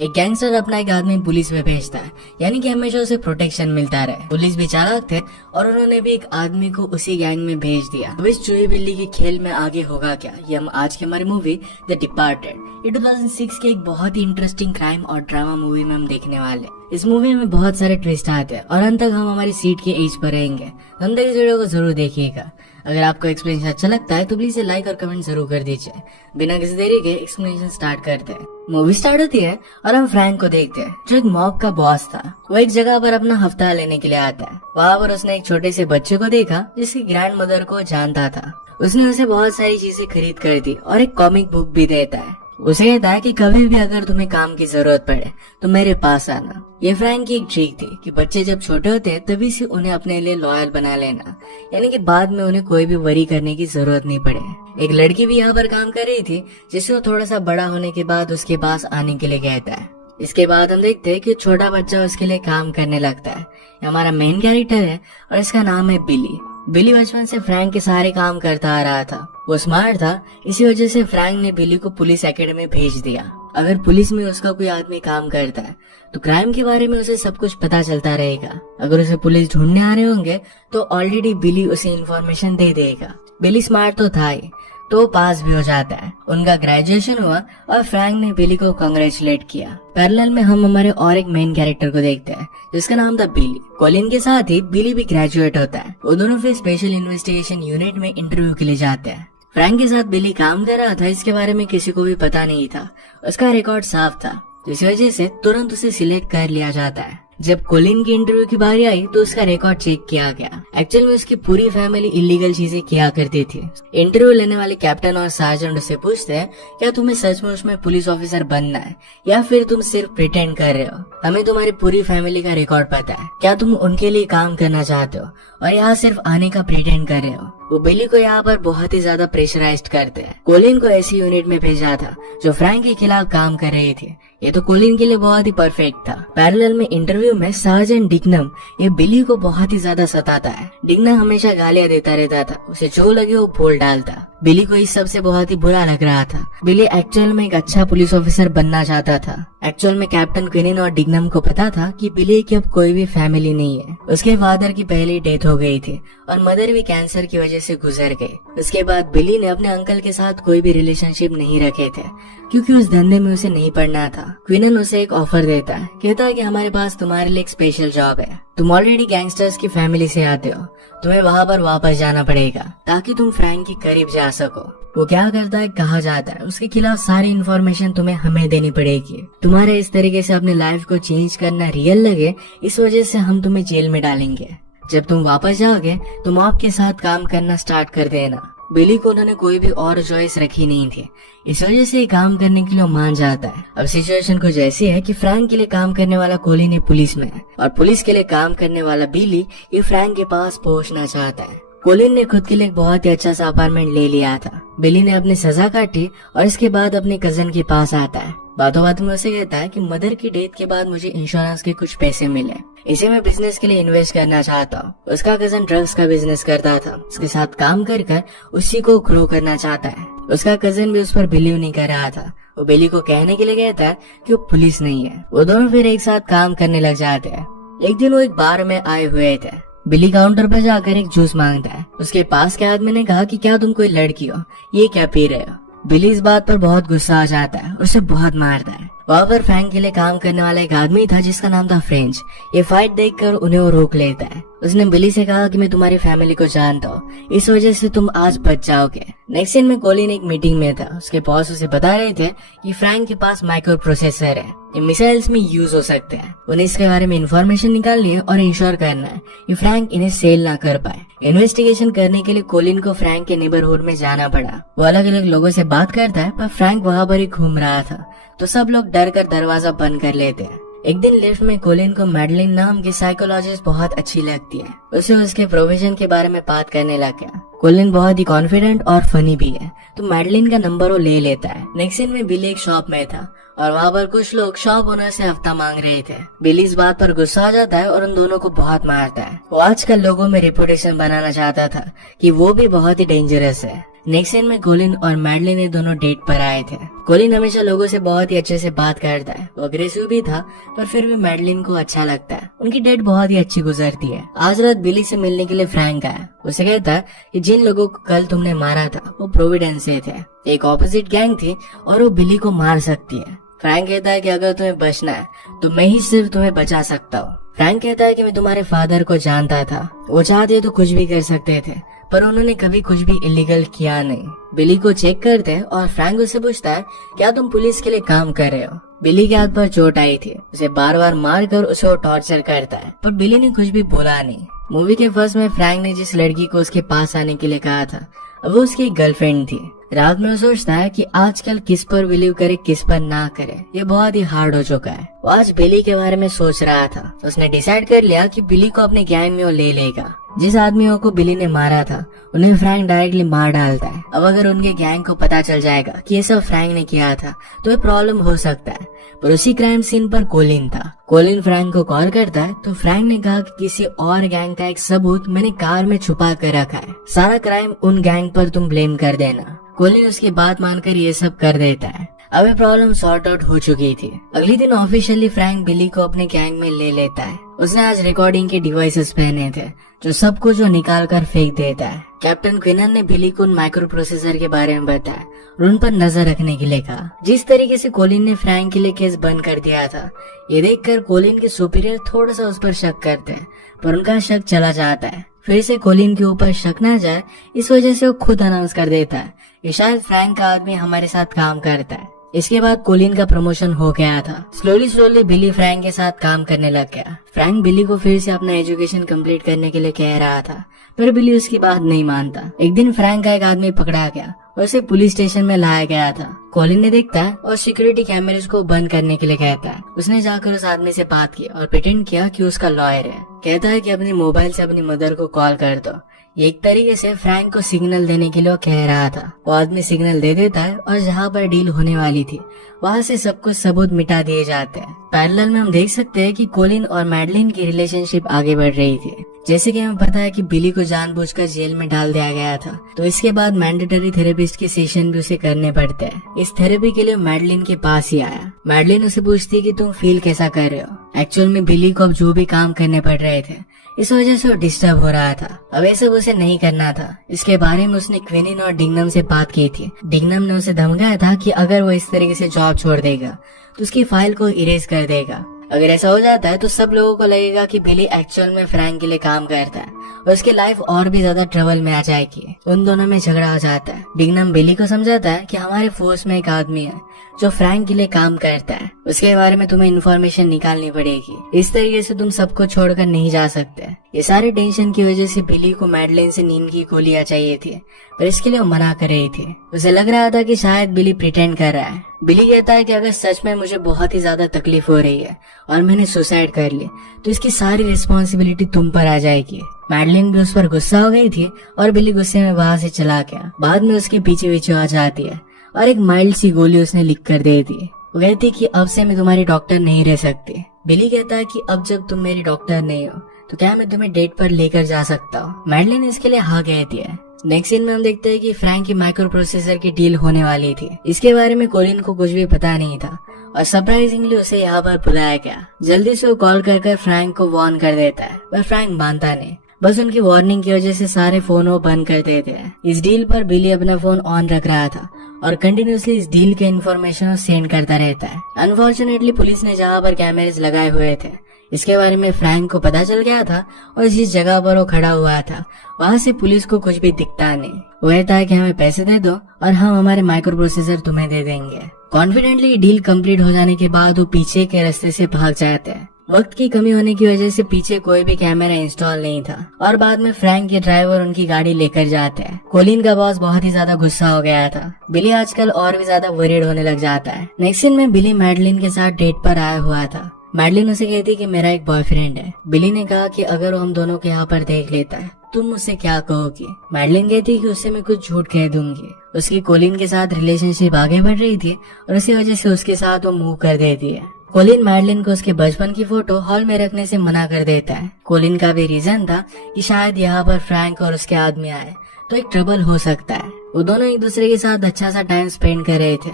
एक गैंगस्टर अपना एक आदमी पुलिस में भेजता है, यानी कि हमेशा उसे प्रोटेक्शन मिलता रहे। पुलिस भी चालाक थे और उन्होंने भी एक आदमी को उसी गैंग में भेज दिया। अब इस चूही बिल्ली के खेल में आगे होगा क्या, ये हम आज की हमारी मूवी द डिपार्टेड ये 2006 के एक बहुत ही इंटरेस्टिंग क्राइम और ड्रामा मूवी में हम देखने वाले। इस मूवी में बहुत सारे ट्विस्ट आते हैं और अंत तक हम हमारी सीट के एज पर रहेंगे। अंत तक इस वीडियो को जरूर देखिएगा। अगर आपको एक्सप्लेनेशन अच्छा लगता है तो प्लीज लाइक और कमेंट जरूर कर दीजिए। बिना किसी देरी के एक्सप्लेनेशन स्टार्ट करते हैं। मूवी स्टार्ट होती है और हम फ्रैंक को देखते हैं, जो एक मॉब का बॉस था। वो एक जगह पर अपना हफ्ता लेने के लिए आता है। वहाँ पर उसने एक छोटे से बच्चे को देखा जिसकी ग्रैंड मदर को जानता था। उसने उसे बहुत सारी चीजें खरीद कर दी और एक कॉमिक बुक भी देता है। उसे कहता है कि कभी भी अगर तुम्हें काम की जरूरत पड़े तो मेरे पास आना। ये फ्रैंक की एक ट्रिक थी कि बच्चे जब छोटे होते हैं तभी से उन्हें अपने लिए लॉयल बना लेना, यानी कि बाद में उन्हें कोई भी वरी करने की जरूरत नहीं पड़े। एक लड़की भी यहाँ पर काम कर रही थी, जिसे वो थोड़ा सा बड़ा होने के बाद उसके पास आने के लिए कहता है। इसके बाद हम देखते हैं कि छोटा बच्चा उसके लिए काम करने लगता है। ये हमारा मेन कैरेक्टर है और इसका नाम है बिली। बिली बचपन से फ्रैंक के सारे काम करता आ रहा था। वो स्मार्ट था, इसी वजह से फ्रैंक ने बिली को पुलिस एकेडमी में भेज दिया। अगर पुलिस में उसका कोई आदमी काम करता है तो क्राइम के बारे में उसे सब कुछ पता चलता रहेगा। अगर उसे पुलिस ढूंढने आ रहे होंगे तो ऑलरेडी बिली उसे इन्फॉर्मेशन दे देगा। बिली स्मार्ट तो था ही, तो वो पास भी हो जाता है। उनका ग्रेजुएशन हुआ और फ्रैंक ने बिली को कांग्रेचुलेट किया। पैरेलल में हम हमारे और एक मेन कैरेक्टर को देखते हैं जिसका नाम था बिली। कॉलिन के साथ ही बिली भी ग्रेजुएट होता है। वो दोनों फिर स्पेशल इन्वेस्टिगेशन यूनिट में इंटरव्यू के लिए जाते हैं। फ्रैंक के साथ बिली काम कर रहा था, इसके बारे में किसी को भी पता नहीं था। उसका रिकॉर्ड साफ था, इस वजह से तुरंत उसे सिलेक्ट कर लिया जाता है। जब कोलिन की इंटरव्यू की बारी आई तो उसका रिकॉर्ड चेक किया गया। एक्चुअल में उसकी पूरी फैमिली इलीगल चीजें किया करती थी। इंटरव्यू लेने वाले कैप्टन और सार्जेंट उससे पूछते हैं, क्या तुम्हें सचमुच में पुलिस ऑफिसर बनना है या फिर तुम सिर्फ प्रिटेंड कर रहे हो? हमें तुम्हारी पूरी फैमिली का रिकॉर्ड पता है, क्या तुम उनके लिए काम करना चाहते हो और यहाँ सिर्फ आने का प्रिटेंड कर रहे हो? वो बिली को यहाँ पर बहुत ही ज्यादा प्रेशराइज्ड करते हैं। कोलिन को ऐसी यूनिट में भेजा था जो फ्रैंक के खिलाफ काम कर रही थी। ये तो कोलिन के लिए बहुत ही परफेक्ट था। पैरेलल में इंटरव्यू में सार्जेंट डिग्नम ये बिली को बहुत ही ज्यादा सताता है। डिग्नम हमेशा गालियां देता रहता था, उसे जो लगे वो बोल डालता। बिली को इस सब से बहुत ही बुरा लग रहा था। बिली एक्चुअल में एक अच्छा पुलिस ऑफिसर बनना चाहता था। एक्चुअल में कैप्टन क्विनिन और डिग्नम को पता था कि बिली की अब कोई भी फैमिली नहीं है। उसके फादर की पहले डेथ हो गई थी और मदर भी कैंसर की वजह से गुजर गई। उसके बाद बिली ने अपने अंकल के साथ कोई भी रिलेशनशिप नहीं रखे थे क्योंकि उस धंधे में उसे नहीं पड़ना था। क्विनिन उसे एक ऑफर देता है, कहता है कि हमारे पास तुम्हारे लिए एक स्पेशल जॉब है। तुम ऑलरेडी गैंगस्टर्स की फैमिली से आते हो, तुम्हें वहाँ पर वापस जाना पड़ेगा ताकि तुम फ्रैंक के करीब जा सको। वो क्या करता है, कहा जाता है उसके खिलाफ सारी इन्फॉर्मेशन तुम्हें हमें देनी पड़ेगी। तुम्हारे इस तरीके से अपने लाइफ को चेंज करना रियल लगे, इस वजह से हम तुम्हें जेल में डालेंगे। जब तुम वापस जाओगे तो मॉब के साथ काम करना स्टार्ट कर देना। बिली को उन्होंने कोई भी और चॉइस रखी नहीं थी, इस वजह से ये काम करने के लिए मान जाता है। अब सिचुएशन कुछ ऐसी है कि फ्रैंक के लिए काम करने वाला कोलिन ये पुलिस में है और पुलिस के लिए काम करने वाला बिली ये फ्रैंक के पास पहुंचना चाहता है। कोलिन ने खुद के लिए एक बहुत ही अच्छा सा अपार्टमेंट ले लिया था। बिली ने अपनी सजा काटी और इसके बाद अपने कजन के पास आता है। बातों बातों में उसे कहता है कि मदर की डेथ के बाद मुझे इंश्योरेंस के कुछ पैसे मिले, इसे मैं बिजनेस के लिए इन्वेस्ट करना चाहता हूँ। उसका कजन ड्रग्स का बिजनेस करता था, उसके साथ काम कर उसी को ग्रो करना चाहता है। उसका कजन भी उस पर बिलीव नहीं कर रहा था। वो बिली को कहने के लिए कहता है कि वो पुलिस नहीं है। वो दोनों फिर एक साथ काम करने लग जाते हैं। एक दिन वो एक बार में आए हुए थे। बिली काउंटर पर जाकर एक जूस मांगता है। उसके पास के आदमी ने कहा कि क्या तुम कोई लड़की हो, ये क्या पी रहे हो? बिली इस बात पर बहुत गुस्सा आ जाता है, उसे बहुत मारता है। वहाँ पर फ्रैंक के लिए काम करने वाला एक आदमी था जिसका नाम था फ्रेंच। ये फाइट देखकर उन्हें वो रोक लेता है। उसने बिली से कहा कि मैं तुम्हारी फैमिली को जानता हूँ, इस वजह से तुम आज बच जाओगे। नेक्स्ट सीन में कोलिन एक मीटिंग में था। उसके बॉस उसे बता रहे थे कि फ्रैंक के पास माइक्रो प्रोसेसर है, ये मिसाइल्स में यूज हो सकते हैं। उन्हें इसके बारे में इंफॉर्मेशन निकालनी है और इंश्योर करना है कि फ्रैंक इन्हें सेल ना कर पाए। इन्वेस्टिगेशन करने के लिए कोलिन को फ्रैंक के नेबरहुड में जाना पड़ा। वो अलग अलग लोगों से बात करता है पर फ्रैंक वहाँ पर ही घूम रहा था, तो सब लोग डर कर दरवाजा बंद कर लेते हैं। एक दिन लिफ्ट में कोलिन को मैडलिन नाम की साइकोलॉजिस्ट बहुत अच्छी लगती है। उसे उसके प्रोविजन के बारे में बात करने लग गया। कोलिन बहुत ही कॉन्फिडेंट और फनी भी है, तो मैडलिन का नंबर वो ले लेता है। नेक्स्ट सीन में बिली एक शॉप में था और वहाँ पर कुछ लोग शॉप ओनर से हफ्ता मांग रहे थे। बिली इस बात पर गुस्सा आ जाता है और उन दोनों को बहुत मारता है। वो आजकल लोगों में रेपुटेशन बनाना चाहता था कि वो भी बहुत ही डेंजरस है। नेक्स्ट सीन में कोलिन और मैडलिन ये दोनों डेट पर आए थे। कोलिन हमेशा लोगों से बहुत ही अच्छे से बात करता है, वो अग्रेसिव भी था पर फिर भी मैडलिन को अच्छा लगता है। उनकी डेट बहुत ही अच्छी गुजरती है। आज रात बिली से मिलने के लिए फ्रैंक आया। उसे कहता है कि जिन लोगों को कल तुमने मारा था वो प्रोविडेंस से थे, एक ऑपोजिट गैंग थी और वो बिली को मार सकती है। फ्रैंक कहता है कि अगर तुम्हें बचना है तो मैं ही सिर्फ तुम्हें बचा सकता हूँ। फ्रैंक कहता है कि मैं तुम्हारे फादर को जानता था, वो चाहते तो कुछ भी कर सकते थे पर उन्होंने कभी कुछ भी इलीगल किया नहीं। बिली को चेक करते हैं और फ्रैंक उससे पूछता है क्या तुम पुलिस के लिए काम कर रहे हो। बिली के हाथ पर चोट आई थी, उसे बार बार मार कर उसे टॉर्चर करता है पर बिली ने कुछ भी बोला नहीं। मूवी के फर्स्ट में फ्रैंक ने जिस लड़की को उसके पास आने के लिए कहा था अब वो उसकी गर्लफ्रेंड थी। रात में वो सोचता है कि आजकल किस पर बिलीव करे किस पर ना करे, ये बहुत ही हार्ड हो चुका है। वो आज बिली के बारे में सोच रहा था। उसने डिसाइड कर लिया कि बिली को अपने गैंग में वो ले लेगा। जिस आदमियों को बिली ने मारा था उन्हें फ्रैंक डायरेक्टली मार डालता है। अब अगर उनके गैंग को पता चल जाएगा कि ये सब फ्रैंक ने किया था तो ये प्रॉब्लम हो सकता है। पर उसी क्राइम सीन पर कोलिन था। कोलिन फ्रैंक को कॉल करता है तो फ्रैंक ने कहा कि किसी और गैंग का एक सबूत मैंने कार में छुपा कर रखा है, सारा क्राइम उन गैंग पर तुम ब्लेम कर देना। कोलिन उसकी बात मानकर ये सब कर देता है। अब ये प्रॉब्लम सॉर्ट आउट हो चुकी थी। अगले दिन ऑफिशियली फ्रैंक बिली को अपने गैंग में ले लेता है। उसने आज रिकॉर्डिंग के डिवाइसेस पहने थे जो सब कुछ वो निकाल कर फेंक देता है। कैप्टन क्विनन ने बिली को उन माइक्रो प्रोसेसर के बारे में बताया और उन पर नजर रखने के लिए कहा। जिस तरीके से कोलिन ने फ्रैंक के लिए केस बंद कर दिया था ये देखकर कोलिन के सुपीरियर थोड़ा सा उस पर शक करते हैं पर उनका शक चला जाता है। फिर से कोलिन के ऊपर शक ना जाए इस वजह से वो खुद अनाउंस कर देता है कि शायद फ्रैंक का आदमी हमारे साथ काम करता है। इसके बाद कोलिन का प्रमोशन हो गया था। स्लोली बिली फ्रैंक के साथ काम करने लग गया। फ्रैंक बिली को फिर से अपना एजुकेशन कंप्लीट करने के लिए कह रहा था पर बिली उसकी बात नहीं मानता। एक दिन फ्रैंक का एक आदमी पकड़ा गया और उसे पुलिस स्टेशन में लाया गया था। कोलिन ने देखता है और सिक्योरिटी कैमरेज को बंद करने के लिए कहता है। उसने जाकर उस आदमी से बात की और प्रिटेंड किया कि उसका लॉयर है। कहता है कि अपने मोबाइल से अपनी मदर को कॉल कर दो। ये एक तरीके से फ्रैंक को सिग्नल देने के लिए वो कह रहा था। वो आदमी सिग्नल दे देता है और जहाँ पर डील होने वाली थी वहाँ से सब कुछ सबूत मिटा दिए जाते हैं। पैरेलल में हम देख सकते हैं कि कोलिन और मैडलिन की रिलेशनशिप आगे बढ़ रही थी। जैसे कि हमें पता है कि बिली को जानबूझकर जेल में डाल दिया गया था तो इसके बाद मैंडेटरी थेरेपिस्ट के सेशन भी उसे करने पड़ते हैं। इस थेरेपी के लिए मैडलिन के पास ही आया। मैडलिन उसे पूछती कि तुम फील कैसा कर रहे हो। एक्चुअल में बिली को अब जो भी काम करने पड़ रहे थे इस वजह से वो डिस्टर्ब हो रहा था। अब ये सब उसे नहीं करना था। इसके बारे में उसने क्विनिन और डिग्नम से बात की थी। डिग्नम ने उसे धमकाया था कि अगर वो इस तरीके से जॉब छोड़ देगा तो उसकी फाइल को इरेज कर देगा। अगर ऐसा हो जाता है तो सब लोगों को लगेगा कि बिली एक्चुअल में फ्रैंक के लिए काम करता है और उसकी लाइफ और भी ज्यादा ट्रबल में आ जाएगी। उन दोनों में झगड़ा हो जाता है। डिग्नम बिली को समझाता है कि हमारे फोर्स में एक आदमी है जो फ्रैंक के लिए काम करता है, उसके बारे में तुम्हें इन्फॉर्मेशन निकालनी पड़ेगी। इस तरीके से तुम सबको छोड़कर नहीं जा सकते। ये सारे टेंशन की वजह से बिली को मैडलिन से नींद की गोलियां चाहिए थी पर इसके लिए वो मना कर रही थी। उसे लग रहा था कि शायद बिली प्रिटेंड कर रहा है। बिली कहता है कि अगर सच में मुझे बहुत ही ज्यादा तकलीफ हो रही है और मैंने सुसाइड कर ली तो इसकी सारी रिस्पॉन्सिबिलिटी तुम पर आ जाएगी। मैडलिन भी उस पर गुस्सा हो गई थी और बिली गुस्से में वहां से चला गया। बाद में उसके पीछे पीछे आ जाती है और एक माइल्ड सी गोली उसने लिख कर दे दी। वो कहती कि अब से मैं तुम्हारी डॉक्टर नहीं रह सकती। बिली कहता है कि अब जब तुम मेरी डॉक्टर नहीं हो तो क्या मैं तुम्हें डेट पर लेकर जा सकता हूँ। मैडलिन इसके लिए हाँ कहती है। नेक्स्ट सीन में हम देखते हैं कि फ्रैंक की माइक्रो प्रोसेसर की डील होने वाली थी। इसके बारे में कोलिन को कुछ भी पता नहीं था और सरप्राइजिंगली उसे यहाँ पर बुलाया गया। जल्दी से वो कॉल कर फ्रैंक को वार्न कर देता है पर फ्रैंक मानता नहीं। बस उनकी वार्निंग की वजह से सारे फोन वो बंद कर देते हैं। इस डील पर बिली अपना फोन ऑन रख रहा था और कंटिन्यूसली इस डील के इन्फॉर्मेशन सेंड करता रहता है। अनफॉर्चुनेटली पुलिस ने जहाँ पर कैमरेज लगाए हुए थे इसके बारे में फ्रैंक को पता चल गया था और जिस जगह पर वो खड़ा हुआ था वहाँ से पुलिस को कुछ भी दिखता नहीं। वो कहता है कि हमें पैसे दे दो और हम हमारे माइक्रो प्रोसेसर तुम्हें दे देंगे। कॉन्फिडेंटली डील कंप्लीट हो जाने के बाद वो पीछे के रास्ते से भाग जाते हैं। वक्त की कमी होने की वजह से पीछे कोई भी कैमरा इंस्टॉल नहीं था और बाद में फ्रैंक के ड्राइवर उनकी गाड़ी लेकर जाते हैं। कोलिन का बॉस बहुत ही ज्यादा गुस्सा हो गया था। बिली आजकल और भी ज्यादा वरीड होने लग जाता है। नेक्स्ट सीन में बिली मैडलिन के साथ डेट पर आया हुआ था। मैडलिन उसे कहती कि मेरा एक बॉयफ्रेंड है। बिली ने कहा कि अगर वो हम दोनों के यहाँ पर देख लेता है तुम मुझसे क्या कहोगी। मैडलिन कहती कि उससे मैं कुछ झूठ कह दूंगी। उसकी कोलिन के साथ रिलेशनशिप आगे बढ़ रही थी और इसी वजह से उसके साथ वो मूव कर देती है। कोलिन मैडलिन को उसके बचपन की फोटो हॉल में रखने से मना कर देता है। कोलिन का भी रीजन था कि शायद यहाँ पर फ्रैंक और उसके आदमी आए तो एक ट्रबल हो सकता है। वो दोनों एक दूसरे के साथ अच्छा सा टाइम स्पेंड कर रहे थे,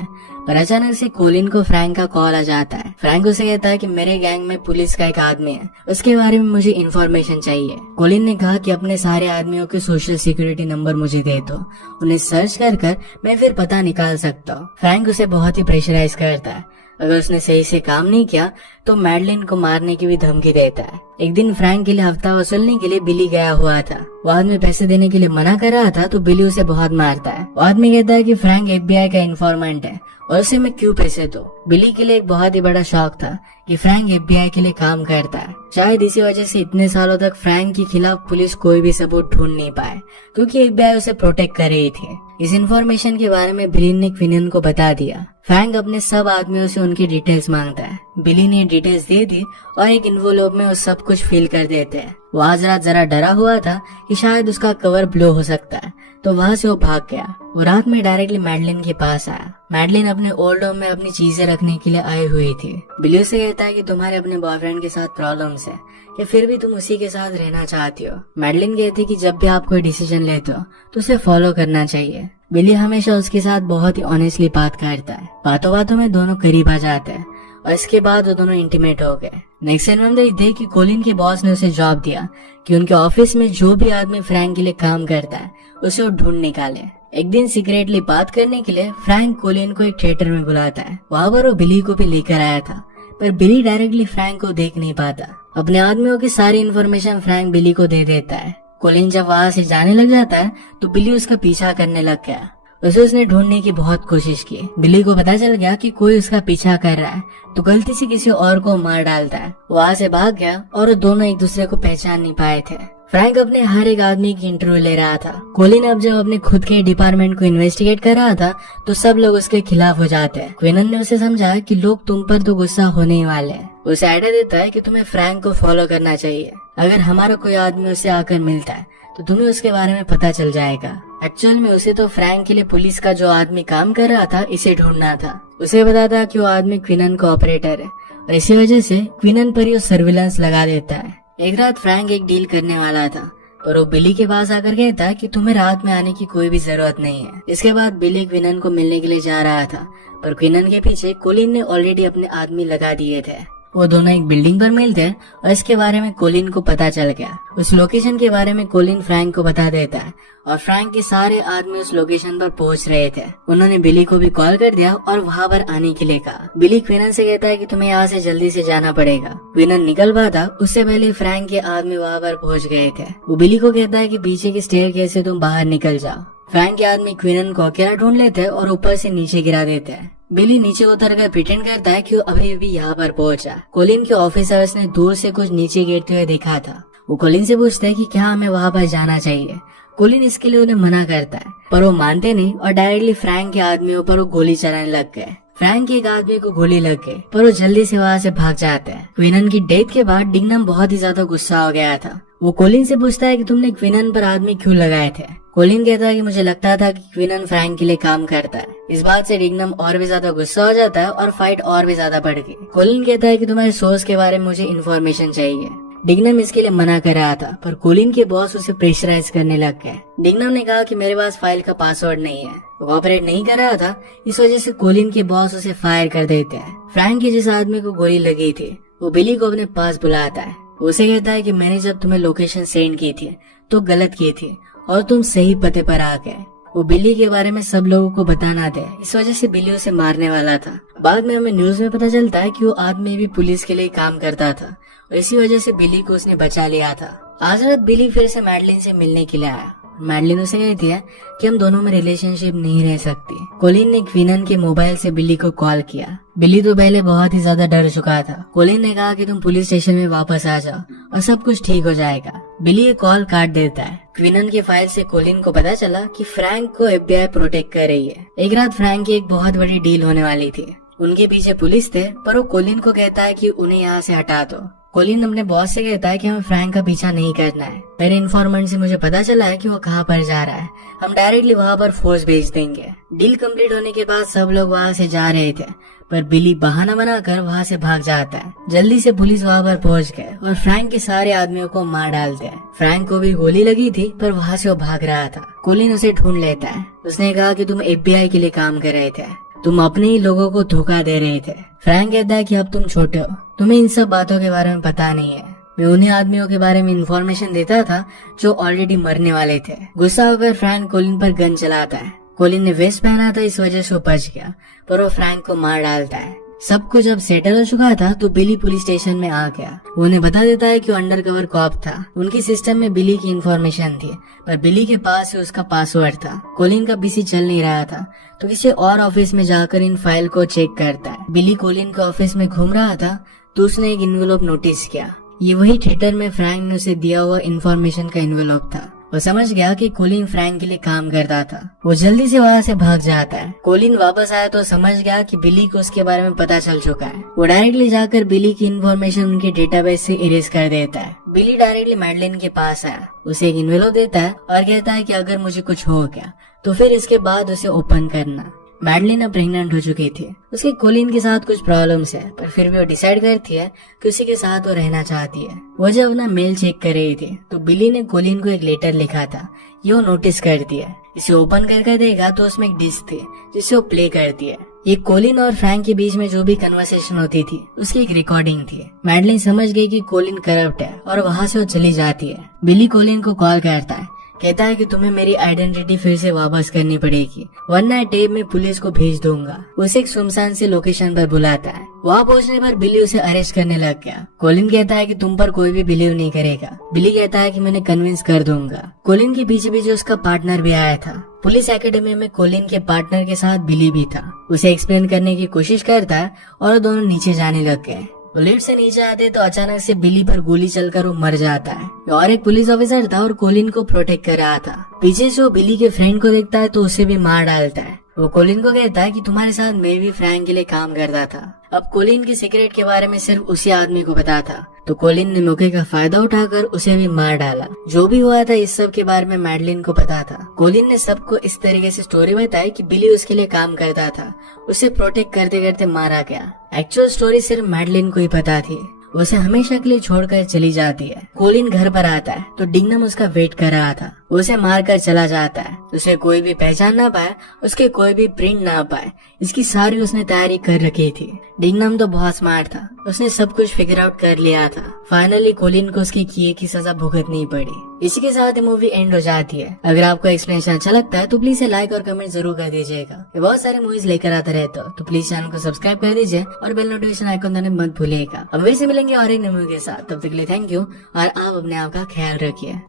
पर अचानक से कोलिन को फ्रैंक का कॉल आ जाता है। फ्रैंक उसे कहता है कि मेरे गैंग में पुलिस का एक आदमी है, उसके बारे में मुझे इन्फॉर्मेशन चाहिए। कोलिन ने कहा कि अपने सारे आदमियों के सोशल सिक्योरिटी नंबर मुझे दे दो, उन्हें सर्च कर मैं फिर पता निकाल सकता हूँ। फ्रैंक उसे बहुत ही प्रेशराइज करता है, अगर उसने सही से काम नहीं किया तो मैडलिन को मारने की भी धमकी देता है। एक दिन फ्रैंक के लिए हफ्ता वसूलने के लिए बिली गया हुआ था। वो आदमी पैसे देने के लिए मना कर रहा था तो बिली उसे बहुत मारता है। वो आदमी कहता है कि फ्रैंक FBI का इन्फॉर्मेंट है और उसे मैं क्यों पैसे दूं। बिली के लिए एक बहुत ही बड़ा शौक था कि फ्रैंक FBI के लिए काम करता है। शायद इसी वजह से इतने सालों तक फ्रैंक के खिलाफ पुलिस कोई भी सबूत ढूंढ नहीं पाए, क्योंकि FBI उसे प्रोटेक्ट कर रही थी। इस इन्फॉर्मेशन के बारे में बिली ने क्विनन को बता दिया। फ्रैंक अपने सब आदमियों से उनकी डिटेल्स मांगता है। बिली ने डिटेल्स दे दी और एक इन्वोलप में वो सब कुछ फिल कर देते हैं। वो आज रात जरा डरा हुआ था कि शायद उसका कवर ब्लो हो सकता है, तो वहाँ से वो भाग गया। वो रात में डायरेक्टली मैडलिन के पास आया। मैडलिन अपने ओल्ड होम में अपनी चीजें रखने के लिए आई हुई थी। बिली उसे कहता है कि तुम्हारे अपने बॉयफ्रेंड के साथ प्रॉब्लम्स है, कि फिर भी तुम उसी के साथ रहना चाहती हो। मैडलिन कहती कि जब भी आप कोई डिसीजन लेते हो तो उसे फॉलो करना चाहिए। बिली हमेशा उसके साथ बहुत ही ऑनेस्टली बात करता है। बातों बातों में दोनों करीब आ जाते हैं और इसके बाद वो दोनों इंटीमेट हो गए। नेक्स्ट सीन में हम देखते हैं कि कोलिन के बॉस ने उसे जॉब दिया कि उनके ऑफिस में जो भी आदमी फ्रैंक के लिए काम करता है उसे वो ढूंढ निकाले। एक दिन सीक्रेटली बात करने के लिए फ्रैंक कोलिन को एक थिएटर में बुलाता है। वहाँ पर वो बिली को भी लेकर आया था, पर बिली डायरेक्टली फ्रैंक को देख नहीं पाता। अपने आदमियों की सारी इन्फॉर्मेशन फ्रैंक बिली को दे देता है। कोलिन जब वहाँ से जाने लग जाता है तो बिली उसका पीछा करने लग गया। उसने ढूंढने की बहुत कोशिश की। बिली को पता चल गया कि कोई उसका पीछा कर रहा है, तो गलती से किसी और को मार डालता है। वहाँ से भाग गया और वो दोनों एक दूसरे को पहचान नहीं पाए थे। फ्रैंक अपने हर एक आदमी की इंटरव्यू ले रहा था। कोलिन अब जब अपने खुद के डिपार्टमेंट को इन्वेस्टिगेट कर रहा था तो सब लोग उसके खिलाफ हो जाते हैं। क्विनन ने उसे समझाया कि लोग तुम पर तो गुस्सा होने ही वाले हैं। उसे आइडिया देता है कि तुम्हें फ्रैंक को फॉलो करना चाहिए। अगर हमारा कोई आदमी उसे आकर मिलता है तो तुम्हें उसके बारे में पता चल जाएगा। एक्चुअल में उसे तो फ्रैंक के लिए पुलिस का जो आदमी काम कर रहा था इसे ढूंढना था। उसे पता था कि वो आदमी क्विनन का ऑपरेटर है और इसी वजह से क्विनन पर ही सर्विलांस लगा देता है। एक रात फ्रैंक एक डील करने वाला था और वो बिली के पास आकर कहता है कि तुम्हें रात में आने की कोई भी जरूरत नहीं है। इसके बाद बिली क्विनन को मिलने के लिए जा रहा था, पर क्विनन के पीछे कोलिन ने ऑलरेडी अपने आदमी लगा दिए थे। वो दोनों एक बिल्डिंग पर मिलते हैं और इसके बारे में कोलिन को पता चल गया। उस लोकेशन के बारे में कोलिन फ्रैंक को बता देता है और फ्रैंक के सारे आदमी उस लोकेशन पर पहुंच रहे थे। उन्होंने बिली को भी कॉल कर दिया और वहां पर आने के लिए कहा। बिली क्विनन से कहता है कि तुम्हें यहाँ से जल्दी से जाना पड़ेगा। क्विनन निकल पाता उससे पहले फ्रैंक के आदमी वहां पर पहुंच गए थे। वो बिली को कहता है कि पीछे की स्टेयरकेस से तुम बाहर निकल जाओ। फ्रैंक के आदमी क्विनन को अकेला ढूंढ लेते हैं और ऊपर से नीचे गिरा देते हैं। बिली नीचे उतर कर प्रिटेंड करता है कि वो अभी अभी यहाँ पर पहुंचा। कोलिन के ऑफिसर्स ने दूर से कुछ नीचे गिरते हुए देखा था। वो कोलिन से पूछता है कि क्या हमें वहाँ पर जाना चाहिए। कोलिन इसके लिए उन्हें मना करता है, पर वो मानते नहीं और डायरेक्टली फ्रैंक के आदमियों पर वो गोली चलाने लग गए। फ्रैंक के एक आदमी को गोली लग गई, पर वो जल्दी से वहाँ से भाग जाते हैं। क्विनन की डेथ के बाद डिग्नम बहुत ही ज्यादा गुस्सा हो गया था। वो कोलिन से पूछता है कि तुमने क्विनन पर आदमी क्यों लगाए थे। कोलिन कहता है कि मुझे लगता था कि क्विनन फ्रैंक के लिए काम करता है। इस बात से डिग्नम और भी ज्यादा गुस्सा हो जाता है और फाइट और भी ज्यादा बढ़ गई। कोलिन कहता है कि तुम्हारे सोर्स के बारे में मुझे इन्फॉर्मेशन चाहिए। डिग्नम इसके लिए मना कर रहा था, पर कोलिन के बॉस उसे प्रेशराइज करने लग गए। डिग्नम ने कहा कि मेरे पास फाइल का पासवर्ड नहीं है। वो ऑपरेट नहीं कर रहा था, इस वजह से कोलिन के बॉस उसे फायर कर देते हैं। फ्रैंक के जिस आदमी को गोली लगी थी वो बिली को अपने पास बुलाता है। उसे कहता है कि मैंने जब तुम्हें लोकेशन सेंड की थी तो गलत की थी और तुम सही पते पर आ गए। वो बिली के बारे में सब लोगों को बताना दे, इस वजह से बिली उसे मारने वाला था। बाद में हमें न्यूज में पता चलता है कि वो आदमी भी पुलिस के लिए काम करता था और इसी वजह से बिली को उसने बचा लिया था। आज रात बिली फिर से मैडलिन से मिलने के लिए आया। मैडलिन उसे कहती है कि हम दोनों में रिलेशनशिप नहीं रह सकती। कोलिन ने क्विनन के मोबाइल से बिली को कॉल किया। बिली तो पहले बहुत ही ज्यादा डर चुका था। कोलिन ने कहा कि तुम पुलिस स्टेशन में वापस आ जाओ और सब कुछ ठीक हो जाएगा। बिली ये कॉल काट देता है। क्विनन की फाइल से कोलिन को पता चला कि फ्रैंक को FBI प्रोटेक्ट कर रही है। एक रात फ्रैंक की एक बहुत बड़ी डील होने वाली थी। उनके पीछे पुलिस थे, पर वो कोलिन को कहता है कि उन्हें यहाँ से हटा दो। कोलिन अपने बॉस से कहता है कि हमें फ्रैंक का पीछा नहीं करना है। मेरे इन्फॉर्मेंट से मुझे पता चला है कि वो कहाँ पर जा रहा है, हम डायरेक्टली वहाँ पर फोर्स भेज देंगे। डील कंप्लीट होने के बाद सब लोग वहाँ से जा रहे थे, पर बिली बहाना बनाकर वहाँ से भाग जाता है। जल्दी से पुलिस वहाँ पर पहुँच गए और फ्रैंक के सारे आदमियों को मार डालते हैं। फ्रैंक को भी गोली लगी थी पर वहाँ से वो भाग रहा था। कोलिन उसे ढूंढ लेता है। उसने कहा कि तुम FBI के लिए काम कर रहे थे, तुम अपने ही लोगों को धोखा दे रहे थे। फ्रैंक कहता है कि अब तुम छोटे हो, तुम्हें इन सब बातों के बारे में पता नहीं है। मैं उन्हीं आदमियों के बारे में इंफॉर्मेशन देता था जो ऑलरेडी मरने वाले थे। गुस्सा होकर फ्रैंक कोलिन पर गन चलाता है। कोलिन ने वेस्ट पहना था, इस वजह से वो बच गया, पर वो फ्रैंक को मार डालता है। सब कुछ अब सेटल हो चुका था तो बिली पुलिस स्टेशन में आ गया। वो उन्हें बता देता है कि वो अंडरकवर कॉप था। उनकी सिस्टम में बिली की इंफॉर्मेशन थी, पर बिली के पास उसका पासवर्ड था। कोलिन का पीसी चल नहीं रहा था तो किसी और ऑफिस में जाकर इन फाइल को चेक करता है। बिली कोलिन के ऑफिस में घूम रहा था तो उसने एक एनवेलप नोटिस किया। ये वही थिएटर में फ्रैंक ने उसे दिया हुआ इन्फॉर्मेशन का एनवेलप था। वो समझ गया कि कोलिन फ्रैंक के लिए काम करता था। वो जल्दी से वहाँ से भाग जाता है। कोलिन वापस आया तो समझ गया कि बिली को उसके बारे में पता चल चुका है। वो डायरेक्टली जाकर बिली की इन्फॉर्मेशन उनके डेटाबेस से इरेज कर देता है। बिली डायरेक्टली मैडलिन के पास आया, उसे एक एनवेलप देता है और कहता है कि अगर मुझे कुछ हो गया तो फिर इसके बाद उसे ओपन करना। मैडलिन अब प्रेग्नेंट हो चुकी थी। उसके कोलिन के साथ कुछ प्रॉब्लम्स है, पर फिर भी वो डिसाइड करती है कि उसी के साथ वो रहना चाहती है। वो जब अपना मेल चेक कर रही थी तो बिली ने कोलिन को एक लेटर लिखा था। ये वो नोटिस करती है। इसे ओपन करके देगा तो उसमें एक डिस्क थी जिसे वो प्ले करती है। ये कोलिन और फ्रैंक के बीच में जो भी कन्वर्सेशन होती थी उसकी एक रिकॉर्डिंग थी। मैडलिन समझ गई कि कोलिन करप्ट है और वहाँ से वो चली जाती है। बिली कोलिन को कॉल करता है, कहता है कि तुम्हें मेरी आइडेंटिटी फिर से वापस करनी पड़ेगी, वरना टेप में पुलिस को भेज दूंगा। उसे एक सुनसान से लोकेशन पर बुलाता है। वहाँ पहुँचने पर बिली उसे अरेस्ट करने लग गया। कोलिन कहता है कि तुम पर कोई भी बिलीव नहीं करेगा। बिली कहता है कि मैंने कन्विंस कर दूंगा। कोलिन के पीछे पीछे उसका पार्टनर भी आया था। पुलिस एकेडमी में कोलिन के पार्टनर के साथ बिली भी था। उसे एक्सप्लेन करने की कोशिश करता है और दोनों नीचे जाने लग गए। वो लिफ्ट से नीचे आते तो अचानक से बिली पर गोली चलकर वो मर जाता है। और एक पुलिस ऑफिसर था और कोलिन को प्रोटेक्ट कर रहा था। पीछे से वो बिली के फ्रेंड को देखता है तो उसे भी मार डालता है। वो कोलिन को कहता है कि तुम्हारे साथ मैं भी फ्रैंक के लिए काम करता था। अब कोलिन की सीक्रेट के बारे में सिर्फ उसी आदमी को पता था, तो कोलिन ने मौके का फायदा उठाकर उसे भी मार डाला। जो भी हुआ था इस सब के बारे में मैडलिन को पता था। कोलिन ने सबको इस तरीके से स्टोरी बताई कि बिली उसके लिए काम करता था, उसे प्रोटेक्ट करते करते मारा गया। एक्चुअल स्टोरी सिर्फ मैडलिन को ही पता थी। उसे हमेशा के लिए छोड़कर चली जाती है। कोलिन घर पर आता है तो डिंगनम उसका वेट कर रहा था। उसे मारकर चला जाता है। उसे कोई भी पहचान ना पाए, उसके कोई भी प्रिंट ना पाए, इसकी सारी उसने तैयारी कर रखी थी। डिंगनम तो बहुत स्मार्ट था, उसने सब कुछ फिगर आउट कर लिया था। फाइनली कोलिन को उसके किए की सजा भुगतनी पड़ी। इसी के साथ मूवी एंड हो जाती है। अगर आपको एक्सप्लेनेशन अच्छा लगता है तो प्लीज लाइक और कमेंट जरूर कर दीजिएगा। ये बहुत सारे मूवीज लेकर आता रहता हो तो प्लीज चैनल को सब्सक्राइब कर दीजिए और बेल नोटिफिकेशन आइकन दबाना मत भूलिएगा। अब वैसे मिलेंगे और एक नई मूवी के साथ, तब तक के लिए थैंक यू और आप अपने आप का ख्याल रखिए।